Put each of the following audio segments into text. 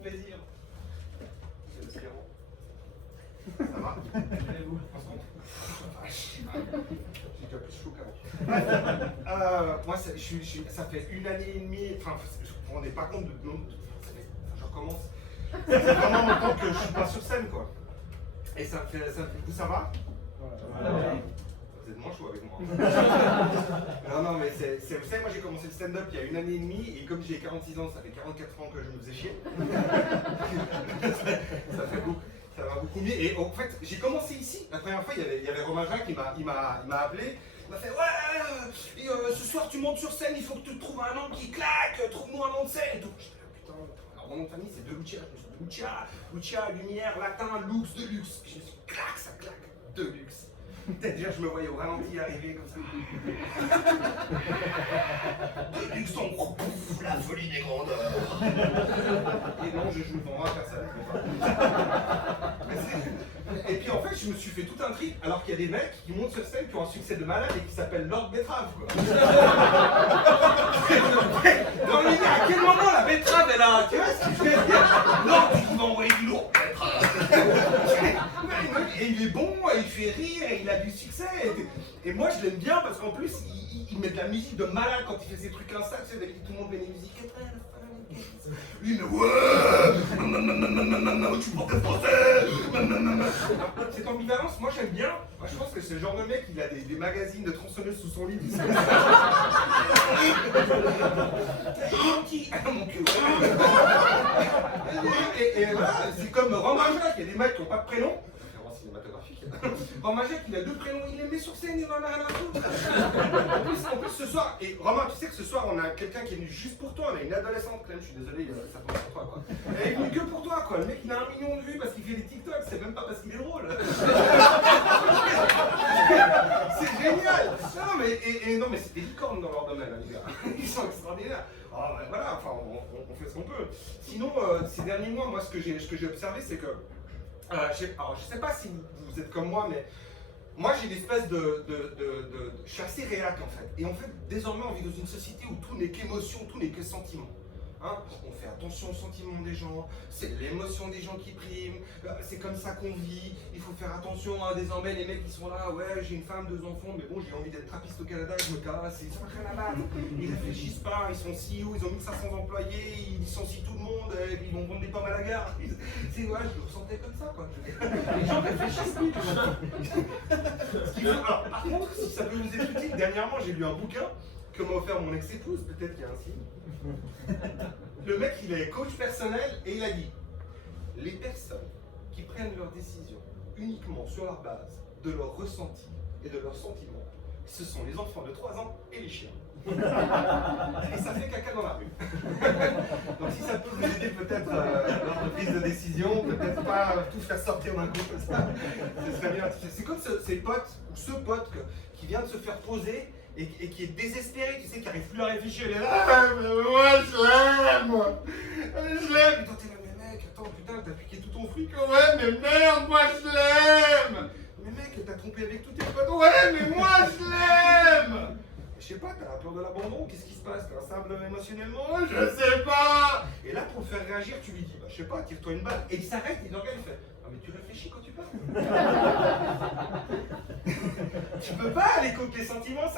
plaisir. C'est le Spirou. Ça va? Et vous? J'ai déjà plus chaud qu'avant. Moi, ça fait 1 année et demie, enfin, je ne me rendais pas compte je recommence. Ça fait vraiment longtemps que je ne suis pas sur scène, quoi. Et ça me fait vous, ça va? Vous êtes moins chaud avec moi. Non, mais vous savez, moi j'ai commencé le stand-up il y a 1 année et demie, et comme j'ai 46 ans, ça fait 44 ans que je me faisais chier. Ça fait beaucoup. Ça va beaucoup mieux. Et en fait, j'ai commencé ici. La première fois, il y avait Romain Jacques qui m'a appelé. Il m'a fait ouais, ce soir tu montes sur scène, il faut que tu trouves un nom qui claque, trouve-nous un nom de scène et tout. Je dis putain, alors mon nom de famille c'est De Lucia. Lucia, lumière, latin, lux, de luxe. Puis je me suis dit, claque, ça claque, de luxe. Déjà, je me voyais au ralenti arriver comme ça. De luxe, donc, pouf, la folie des grandeurs. Et non, je joue devant moi, personne ne fait ça. Et puis en fait, je me suis fait tout un trip, alors qu'il y a des mecs qui montent sur scène, qui ont un succès de malade et qui s'appellent Lord Betrave, quoi. Dans l'idée, à quel moment la betterave, elle a... Tu vois ce que je veux dire? Lord, il va envoyer du lourd, et il est bon, et il fait rire, et il a du succès. Et moi, je l'aime bien parce qu'en plus, il met de la musique de malade quand il fait ses trucs Insta, tu sais, d'habitude tout le monde met les musiques. Lui, mais ouais, tu portes des français. Cette ambivalence, moi j'aime bien. Moi je pense que ce genre de mec, il a des magazines de tronçonneuses sous son lit. Mon cul. Et voilà, c'est comme Romain Jacques, il y a des mecs qui n'ont pas de prénom. Cinématographique. Romain Jacques, il a 2 prénoms, il les met sur scène, il en a rien à foutre. En plus, ce soir, et Romain, tu sais que ce soir, on a quelqu'un qui est venu juste pour toi, on a une adolescente, quand même, je suis désolé, ça tombe sur toi, quoi. Elle est venue que pour toi, quoi. Le mec, il a 1 million de vues parce qu'il fait des TikTok, c'est même pas parce qu'il est drôle. C'est génial. Non, mais c'est des licornes dans leur domaine, les gars. Ils sont extraordinaires. Alors, voilà, enfin, on fait ce qu'on peut. Sinon, ces derniers mois, moi, ce que j'ai observé, c'est que alors, je sais pas si vous êtes comme moi, mais moi j'ai l'espèce je suis assez réac en fait. Et en fait, désormais, on vit dans une société où tout n'est qu'émotion, tout n'est que sentiment. Hein, on fait attention aux sentiments des gens, c'est l'émotion des gens qui prime, c'est comme ça qu'on vit, il faut faire attention, hein, désormais les mecs qui sont là, ouais j'ai une femme, 2 enfants, mais bon j'ai envie d'être trappiste au Canada, je me casse, ils sont rien à battre, ils réfléchissent pas, ils sont CEO, ils ont 1500 employés, ils licencient tout le monde, ils vont vendre des pommes à la gare, c'est ouais, je le ressentais comme ça quoi, les gens réfléchissent plus, alors par contre, si ça peut vous être utile, dernièrement j'ai lu un bouquin que m'a offert mon ex-épouse, peut-être qu'il y a un signe. Le mec, il est coach personnel et il a dit les personnes qui prennent leurs décisions uniquement sur la base de leurs ressentis et de leurs sentiments, ce sont les enfants de 3 ans et les chiens. Et ça fait caca dans la rue. Donc si ça peut vous aider peut-être lors de prise de décision, peut-être pas tout faire sortir d'un coup comme ça, ce serait bien. C'est comme ces potes, ou ce pote qui vient de se faire poser et qui est désespéré, tu sais, qui n'arrive plus à réfléchir, il est là, ah, mais moi je l'aime, je l'aime. Et toi t'es là, mais mec, attends, putain, t'as piqué tout ton fric, ouais, mais merde, moi je l'aime. Mais mec, t'as trompé avec tous tes potes, ouais, mais moi je l'aime. Je sais pas, t'as la peur de l'abandon, qu'est-ce qui se passe? T'es instable émotionnellement? Je sais pas. Et là, pour le faire réagir, tu lui dis, bah, je sais pas, tire-toi une balle. Et il s'arrête, il regarde, il fait, ah mais tu réfléchis quand tu parles. Tu peux pas aller contre les sentiments,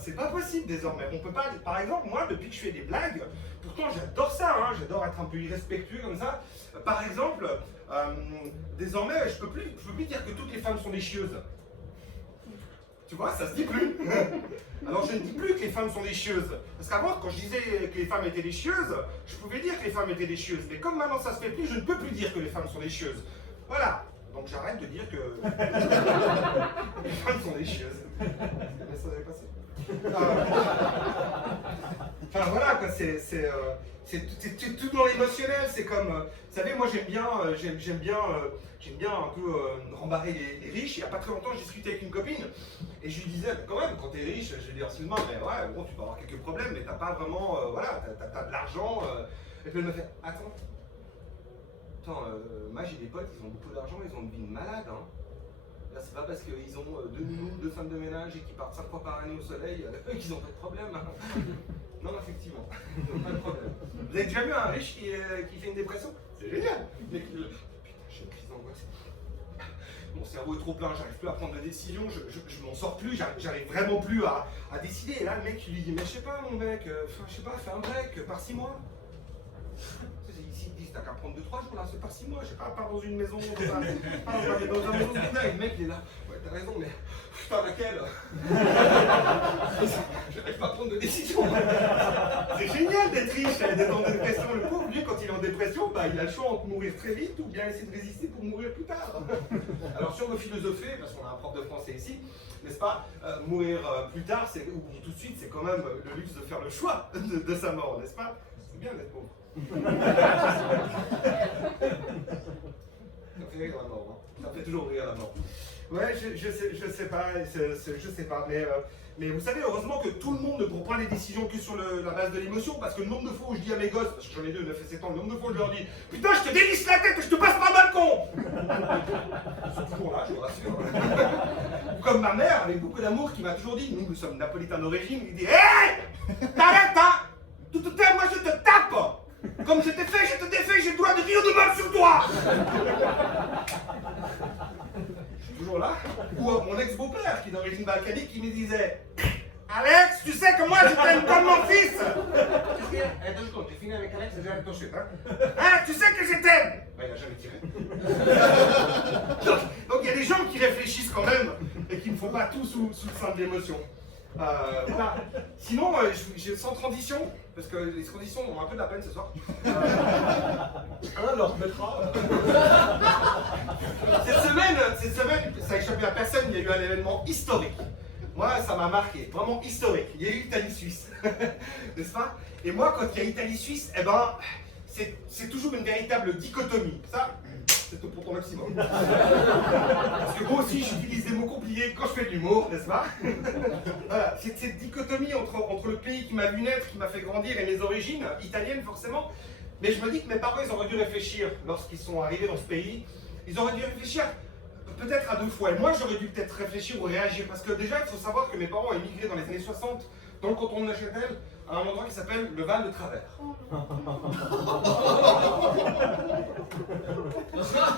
c'est pas possible désormais. On peut pas, par exemple, moi, depuis que je fais des blagues, pourtant j'adore ça, hein, j'adore être un peu irrespectueux comme ça. Par exemple, désormais, je peux plus dire que toutes les femmes sont des chieuses. Tu vois, ça se dit plus. Alors je ne dis plus que les femmes sont des chieuses. Parce qu'avant, quand je disais que les femmes étaient des chieuses, je pouvais dire que les femmes étaient des chieuses. Mais comme maintenant ça se fait plus, je ne peux plus dire que les femmes sont des chieuses. Voilà. Donc j'arrête de dire que les femmes sont des chieuses. Mais ça devait passer. Enfin voilà, quoi, c'est tout dans l'émotionnel. C'est comme, vous savez, moi j'aime bien un peu rembarrer les riches. Il n'y a pas très longtemps, j'ai discuté avec une copine et je lui disais, quand même, quand t'es riche, je lui dis excuse-moi, mais ouais, bon, tu peux avoir quelques problèmes, mais t'as pas vraiment, voilà, t'as de l'argent. Et puis elle me fait, attends, moi j'ai des potes, ils ont beaucoup d'argent, ils ont une vie de malade, hein. Là, c'est pas parce qu'ils ont 2 nounous, 2 femmes de ménage et qu'ils partent 5 fois par année au soleil qu'ils n'ont pas de problème. Hein. Non, effectivement, ils n'ont pas de problème. Vous avez déjà vu un riche qui fait une dépression? C'est génial. Mais putain, j'ai une crise d'angoisse. Mon cerveau est trop plein, j'arrive plus à prendre de décisions, je m'en sors plus, j'arrive vraiment plus à décider. Et là, le mec, lui dit, mais je sais pas, mon mec, je sais pas, fais un break, par 6 mois. Ici, ils disent, t'as qu'à prendre 2-3 jours, là, c'est par 6 mois, je sais pas, pars dans une maison, dans un maison de et le mec, il est là, ouais, t'as raison, mais putain, laquelle? J'arrive pas à prendre de décision. C'est génial d'être riche, d'être en dépression. Le pauvre, lui, quand il est en dépression, bah, il a le choix entre mourir très vite ou bien essayer de résister pour mourir plus tard. Alors, si on veut philosopher, parce qu'on a un prof de français ici, n'est-ce pas, mourir plus tard, ou tout de suite, c'est quand même le luxe de faire le choix de sa mort, n'est-ce pas? C'est bien d'être pauvre. Ça fait rire la mort, hein. Ça fait toujours rire la mort. Ouais, je sais pas, mais vous savez, heureusement que tout le monde ne prend pas les décisions que sur la base de l'émotion, parce que le nombre de fois où je dis à mes gosses, parce que j'en ai 2, 9 et 7 ans, le nombre de fois où je leur dis « Putain, je te dévisse la tête, je te passe par le balcon !» Ils sont toujours là, je vous rassure. Ou comme ma mère, avec beaucoup d'amour, qui m'a toujours dit, nous sommes napolitains d'origine, il dit « Hé, t'arrêtes, hein! Tout te tais, moi je te tape! Comme je t'ai fait, je te défais, j'ai le droit de vie ou de mort sur toi !» Toujours là. Ou mon ex-beau-père, qui est d'origine balkanique, qui me disait « Alex, tu sais que moi je t'aime comme mon fils !» Qu'est-ce qu'il y a? 2 secondes, j'ai fini avec Alex et j'ai arrêté ton shit, hein? Hein, tu sais que je t'aime! Bah, il a jamais tiré. Donc il y a des gens qui réfléchissent quand même et qui ne font pas tout sous le sein de l'émotion. Voilà. Sinon, sans transition, parce que les transitions ont un peu de la peine ce soir. On leur remettra. Cette semaine, ça a échappé à personne, il y a eu un événement historique. Moi, ça m'a marqué, vraiment historique. Il y a eu Italie-Suisse, n'est-ce pas? Et moi, quand il y a Italie-Suisse, eh ben, c'est toujours une véritable dichotomie. Ça, c'est pour ton maximum. Parce que moi aussi, j'utilise des mots compliqués quand je fais de l'humour, n'est-ce pas? Voilà, c'est cette dichotomie entre le pays qui m'a vu naître, qui m'a fait grandir, et mes origines, italiennes forcément. Mais je me dis que mes parents, ils auraient dû réfléchir lorsqu'ils sont arrivés dans ce pays. Ils auraient dû réfléchir peut-être à 2 fois. Et moi, j'aurais dû peut-être réfléchir ou réagir. Parce que déjà, il faut savoir que mes parents ont émigré dans les années 60, dans le canton de Neuchâtel, à un endroit qui s'appelle le Val de Travers.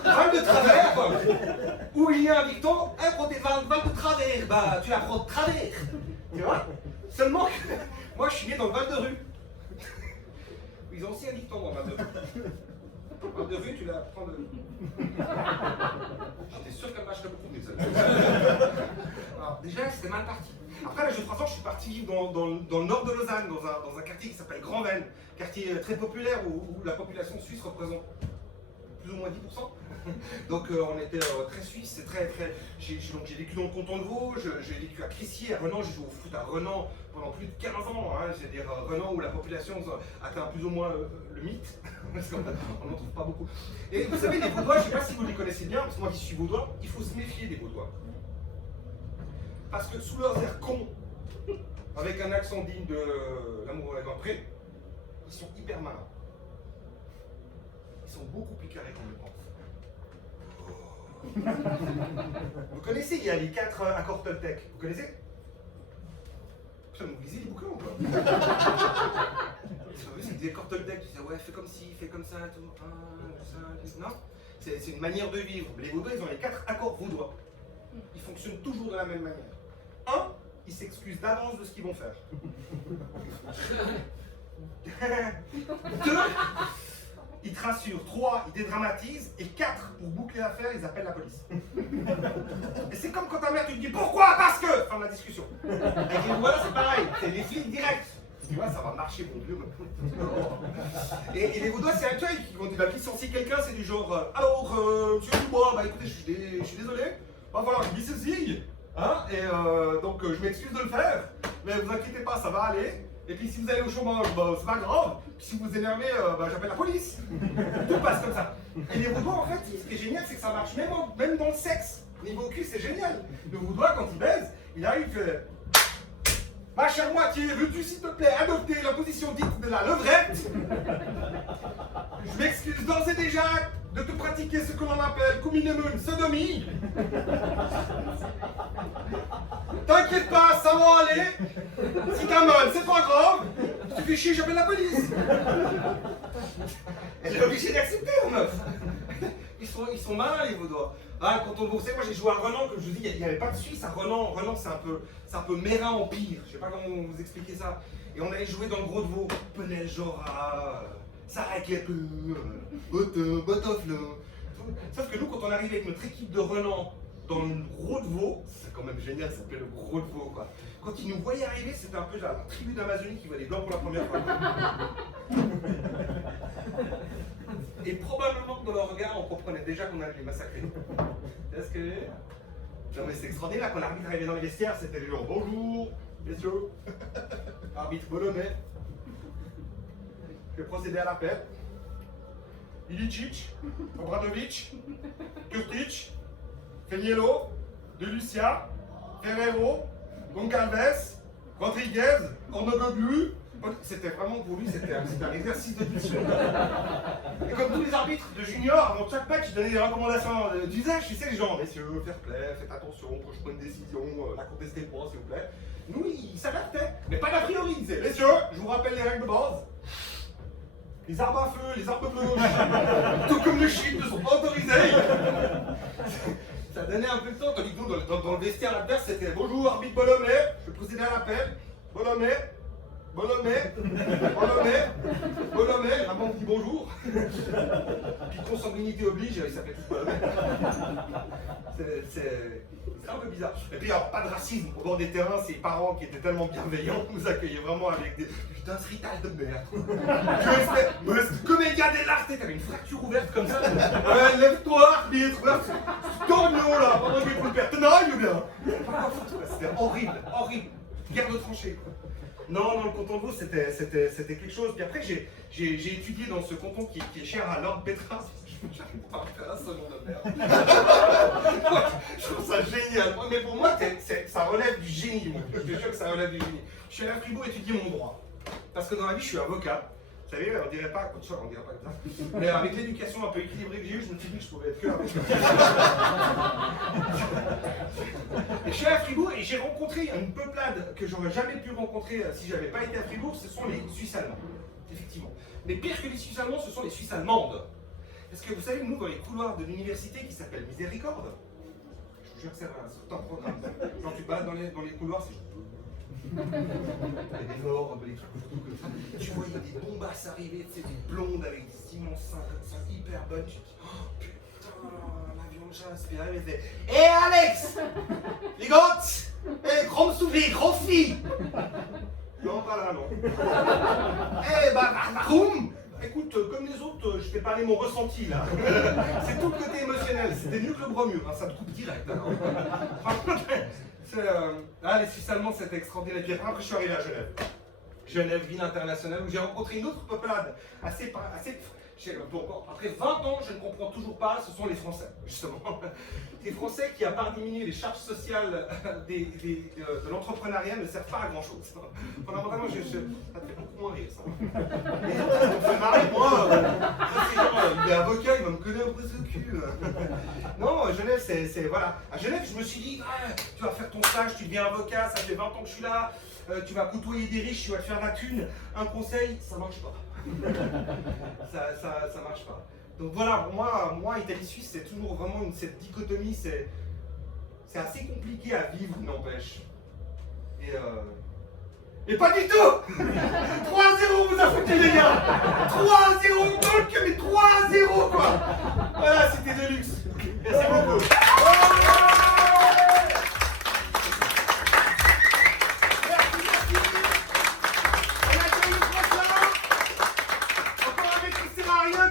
Val de Travers, où il y a un dicton, prends des Val de Travers, bah tu la prends de travers. Tu vois? Seulement que moi, je suis né dans le Val de Rue. Ils ont aussi un dicton dans le Val de Rue. Val de Rue, tu la prends de... J'étais sûr qu'elle marcherait beaucoup mieux, celle-là. Alors, déjà, c'était mal parti. Après l'âge de 3 ans, je suis parti dans le nord de Lausanne, dans un quartier qui s'appelle Grand Vennes, quartier très populaire où la population suisse représente plus ou moins 10%. Donc on était très suisse, c'est très. J'ai vécu dans le canton de Vaud, j'ai vécu à Crissier, à Renan, j'ai joué au foot à Renan pendant plus de 15 ans. Hein, c'est-à-dire Renan où la population atteint plus ou moins le mythe, parce qu'on n'en trouve pas beaucoup. Et vous savez, les Vaudois, je ne sais pas si vous les connaissez bien, parce que moi qui suis Vaudois, il faut se méfier des Vaudois. Parce que sous leurs airs cons, avec un accent digne de l'amour avec un pré, ils sont hyper malins. Ils sont beaucoup plus carrés qu'on le pense. Vous connaissez, il y a les 4 accords Toltec. Vous connaissez? Putain, vous lisez les bouquins ou pas? C'est des accords Toltec, tu sais, ouais, fais comme ci, fais comme ça, tout, non? C'est une manière de vivre. Les Vaudois, ils ont les 4 accords vaudois. Ils fonctionnent toujours de la même manière. 1, ils s'excusent d'avance de ce qu'ils vont faire. 2, ils te rassurent. 3, ils dédramatisent. Et 4, pour boucler l'affaire, ils appellent la police. Et c'est comme quand ta mère te dit pourquoi? Parce que. Fin de la discussion. Avec les Vaudois, c'est pareil. C'est les flics directs. Tu vois, ça va marcher, mon Dieu. Et les Vaudois, c'est un truc. Quand il va licencier quelqu'un, c'est du genre alors, monsieur Dubois, bah écoutez, je suis désolé. Va falloir que je licencie. Hein? Et donc, je m'excuse de le faire. Mais vous inquiétez pas, ça va aller. Et puis si vous allez au chômage, bah, c'est pas grave. Puis si vous vous énervez, bah, j'appelle la police. Tout passe comme ça. Et les Vaudois, en fait, ce qui est génial, c'est que ça marche même dans le sexe. Niveau cul, c'est génial. Le Vaudois, quand il baise, il arrive, il fait ma chère moitié, veux-tu s'il te plaît adopter la position dite de la levrette? Je m'excuse d'ores et déjà de te pratiquer ce que l'on appelle cum in sodomie. T'inquiète pas, ça va aller. Si t'as mal, c'est pas grave. Si tu fais chier, j'appelle la police. Elle est obligée d'accepter, meuf. Ils sont malins, les Vaudois. Ah, quand on bossait, moi j'ai joué à Renan, comme je vous dis, il n'y avait pas de Suisse à Renan. Renan, c'est un peu Mérin Empire. Je sais pas comment vous expliquer ça. Et on allait jouer dans le Gros de Vaud. Penel Jora, Sarah-Clépeux, Botofle. Sauf que nous, quand on arrive avec notre équipe de Renan dans le Gros de Vaud, c'est quand même génial, ça s'appelle le Gros de Vaud, quoi. Quand ils nous voyaient arriver, c'était un peu la tribu d'Amazonie qui voit les Blancs pour la première fois. Et probablement que dans leur regard, on comprenait déjà qu'on allait les massacrer. Est-ce que... Non mais c'est extraordinaire, quand l'arbitre arrivait dans les vestiaires, c'était genre « Bonjour, messieurs, arbitre Bolonais, je vais procéder à l'appel. Ilicic, Obradovic, Kurtic, Feniello, De Lucia, Ferrero, Goncalves, Rodriguez, Ornogoglu. C'était vraiment pour lui, c'était un exercice de pulsion. Et comme tous les arbitres de junior, avant chaque match, ils donnaient des recommandations d'usage. Tu sais, les gens, messieurs, fair play, faites attention quand je prends une décision, la contestez pas, s'il vous plaît. Nous, ils s'adaptaient, mais pas d'a priori. Ils disaient, messieurs, je vous rappelle les règles de base. Les arbres à feu, les arbres blanches, tout comme le shit, ne sont pas autorisés. Ça donnait un peu de temps, tandis que nous, dans le vestiaire adverse, c'était bonjour, arbitre Bolomé, je vais procéder à l'appel. Bolomé, vraiment on dit bonjour. Puis consanguinité oblige, il s'appelait tout Bolomé. C'est un peu bizarre. Et puis alors, pas de racisme au bord des terrains, ces parents qui étaient tellement bienveillants nous accueillaient vraiment avec des putain ce rital de merde. Tu es comédien dell'arte, t'avais une fracture ouverte comme ça. Lève-toi, arbitre, tourne le haut là, pendant que tu le perds. Tenaille ou bien? C'était horrible, horrible. Guerre de tranchées. Non, dans le canton de Vaud, c'était quelque chose. Puis après, j'ai étudié dans ce canton qui est cher à Lord Petras. J'arrive pas à faire un seul nom de merde. Je trouve ça génial. Mais pour moi, ça relève du génie. Moi. Je te jure que ça relève du génie. Je suis allé à Fribourg étudier mon droit. Parce que dans la vie, je suis avocat. Vous savez, on dirait pas, on dirait pas comme ça. Mais avec l'éducation un peu équilibrée que j'ai eue, je me suis dit que je pouvais être que avocat. Et je suis allé à Fribourg et j'ai rencontré une peuplade que j'aurais jamais pu rencontrer si j'avais pas été à Fribourg, ce sont les Suisses allemands. Effectivement. Mais pire que les Suisses allemands, ce sont les Suisses allemandes. Parce que vous savez, nous, dans les couloirs de l'université qui s'appelle Miséricorde, je vous jure que c'est un programme. Quand tu balades dans les couloirs, c'est il y a des morts, un peu des trucs comme ça. Tu vois, il y a des bombasses arriver, tu sais, des blondes avec des immenses seins comme ça, hyper bonnes. Tu te dis, oh putain, l'avion de chasse. Puis elle fait, hé Alex, les gosses, grand soufflé, grand fille. Non, pas là, non. Eh, baroum. Écoute, comme les autres, je fais parler mon ressenti là. C'est tout le côté émotionnel, c'était mieux que le bromure, hein, ça te coupe direct. Les Suisses allemands, c'était extraordinaire. Et puis après, je suis arrivé à Genève. Genève, ville internationale, où j'ai rencontré une autre peuplade assez après 20 ans, je ne comprends toujours pas, ce sont les Français, justement. Les Français qui, à part diminuer les charges sociales de l'entrepreneuriat, ne servent pas à grand chose. Fondamentalement, ça te fait beaucoup moins rire, ça. Les autres, ça me fait marrer, moi. Il est avocat, il va me coller un peu ce cul. Non, Genève, c'est voilà. À Genève, je me suis dit, tu vas faire ton stage, tu deviens avocat, ça fait 20 ans que je suis là, tu vas côtoyer des riches, tu vas te faire la thune. Un conseil, ça marche pas. ça marche pas. Donc voilà, moi Italie-Suisse, c'est toujours vraiment cette dichotomie, c'est assez compliqué à vivre, n'empêche. Et pas du tout. 3-0 vous a foutu les gars. 3-0 donc, mais 3-0 quoi. Voilà, c'était de luxe. Merci beaucoup.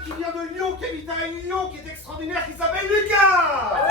Qui vient de Lyon, qui habite à Lyon, qui est extraordinaire, qui s'appelle Lucas.